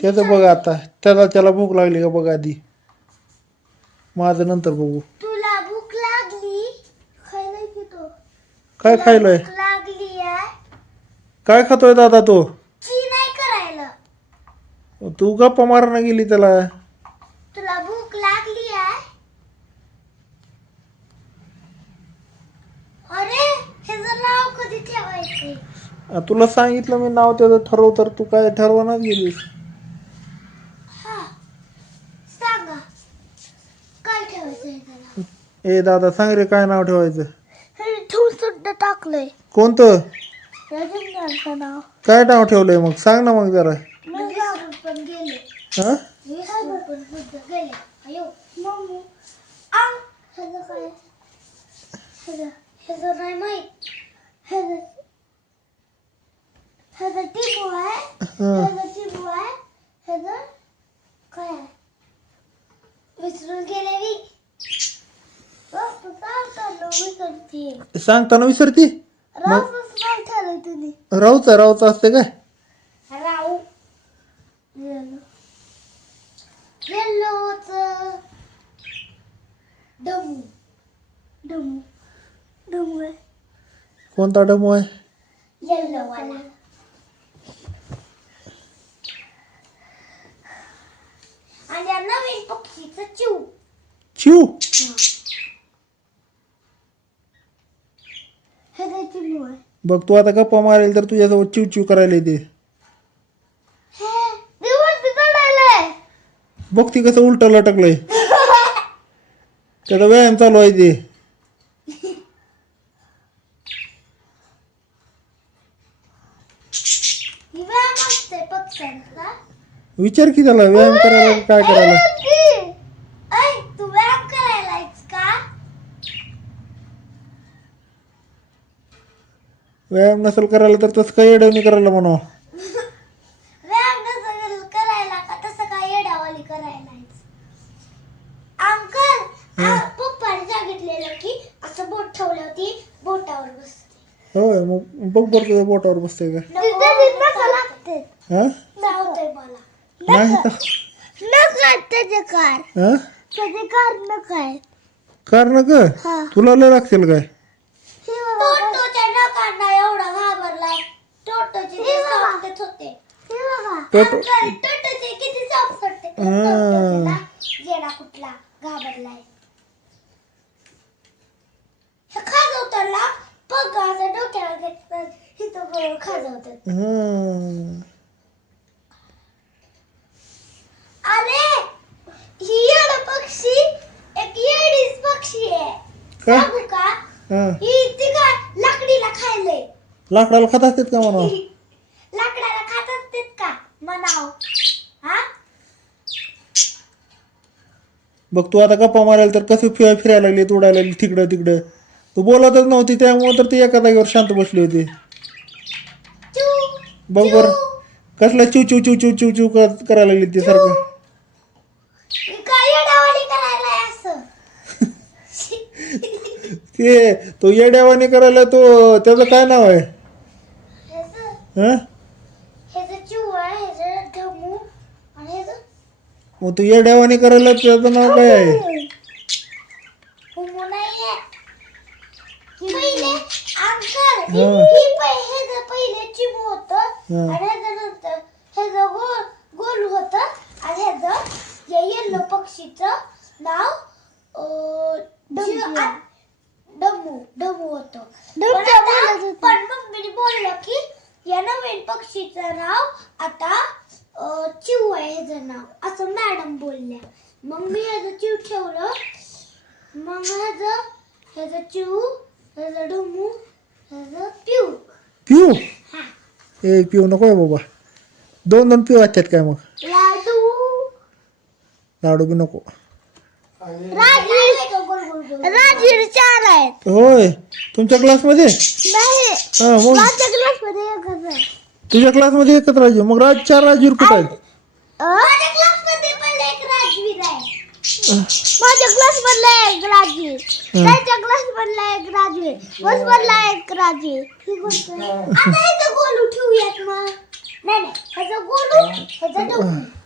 त्याचं बघा आता, त्याला भूक लागली का बघा आधी, माझं नंतर बघू. तुला भूक लागली खायला घेतो. काय खायलोय? भूक लागली आहे काय खातोय दादा तो? ची नाही करायला. तू गप्पा मारणं गेली त्याला. तुला भूक लागली आहे. अरे ह्याचं नाव कधी ठेवायचे? तुला सांगितलं मी नाव त्याचं ठरव, तर तू काय ठरवणार गेलीस. हा सांगा काय ठेवायचं ह्याचं नाव? ए दादा सांग रे, काय नाव ठेवायचं? हे ठेवून सुद्धा टाकलंय. कोणतं? रजनीकांतचं नाव. काय नाव ठेवलंय मग सांग ना मग जरा. मी विसरून पण गेले. हा विसरून पण सुद्धा गेले. अयो मम्मी आंग ह्याचं काय? ह्याचं नाही माहित. ह्याचं टिपू आहे. ह्याचं टिपू आहे. ह्याचं काय आहे? विसरून गेले मी. विसरते. सांगताना विसरती. रावच नाही ठेवलं तुम्ही. राऊचं असते काय? राव येल्लोच डमू डमू डमू आहे. कोणता डमो आहे? येल्लो वाला. आणि या नवीन पक्षीचं चिव. चिव. हे काय चिव आहे? बघ तू आता गप्पा मारेल तर तुझ्याजवळ चिव चिव करायला येते. हे दिवस चढायलंय. बघ ती कसं उलट लटकलंय. त्याचा व्यायाम चालू आहे ते. व्यायाम असते पक्ष्यांचा. विचार की त्याला व्यायाम करायला काय करायला. तू व्यायाम करायलायस का? व्यायाम नसेल करायला तर तसं काही येडवणी करायला म्हणावं. व्यायाम नसेल करायला का तसं काय येडावाली करायलायस? अंकल पप्पाने सांगितलेलं की असं बोट ठेवल्यावरती बोटावर बसते. होय मग बघ बरं तुझ्या बोटावर बसतंय का. लागते. हा चावतंय मला. नाही तर नका त्याचे कार. हा त्याचे कारण काय? कारण का हा. तुला लय लागतील काय? टोटोच्या नकांना एवढा घाबरलाय. टोटोचे ते सॉफ्टच होते. टोटो- अंकल टोटोचे किती सॉफ्ट होते. हा. जेडा कुठला घाबरलाय. हे खाजवताना पग असं डोक्यावर घेतात. हिथं खाजवतात. हा. अरे ही येड पक्षी एक येडीच पक्षी आहे. का? सांगू का? हा. ही ती काय लाकडीला खायले. लाकडाला खात असतात का म्हणा. लाकडाला खात असते का म्हणाव. हा बघ तू आता गप्पा मारायला तर कसं फिरायला लागली, उडायला लागली तिकडं तिकडं. तू बोलतच नव्हती त्यामुळे तर ती एका जागेवर शांत बसली होती. चू बघ बर कसला चिव चिव चिव चिव चिव चिव करायला लागली ती सारखं. काय येडावाली करायला असं. ते तो येड्यावानी करायला तो त्याचं काय नाव आहे? ह्याचं हा ह्याचं चू आहे. ह्याचं ढमू आणि ह्याचं मग तू येड्यावानी करायला त्याचं नाव काय आहे? हुमू नाहीये. पहिले अंकल हा. ह्याचं पहिले चिमू होतं हा. आणि ह्याचं नंतर ह्याचं गोल होतं आणि ह्याचं या येल्लो पक्षीचं नाव डमू होतं. पण मम्मीने बोललं की या नवीन पक्षीचं नाव आता चिव आहे. ह्याचं नाव असं मॅडम बोलल्या. मग मी ह्याचं चिव ठेवलं. मग ह्याचं चिव, ह्याचं डमू, ह्याचं पिऊ. पिऊ. हा एक पिऊ नको आहे बाबा. दोन दोन पिऊ असतात काय मग? लाडू. लाडू बी नको. राजीव 4 आहेत. होय तुमच्या क्लासमध्ये? नाही हा मग माझ्या क्लासमध्ये एकच आहे. तुझ्या क्लासमध्ये एकच राजू. मग 4 राजूर कुठं आहेत? माझ्या क्लासमध्ये पण एक राजवीर आहे. माझ्या क्लासमधला एक राजवीर. त्याच्या क्लासमधला एक राजवीर. बसमधला एक राजवीर. आता ह्याचं गोलू ठेवूयात मग. नाही ह्याचं गोलू ह्याचं डब्बू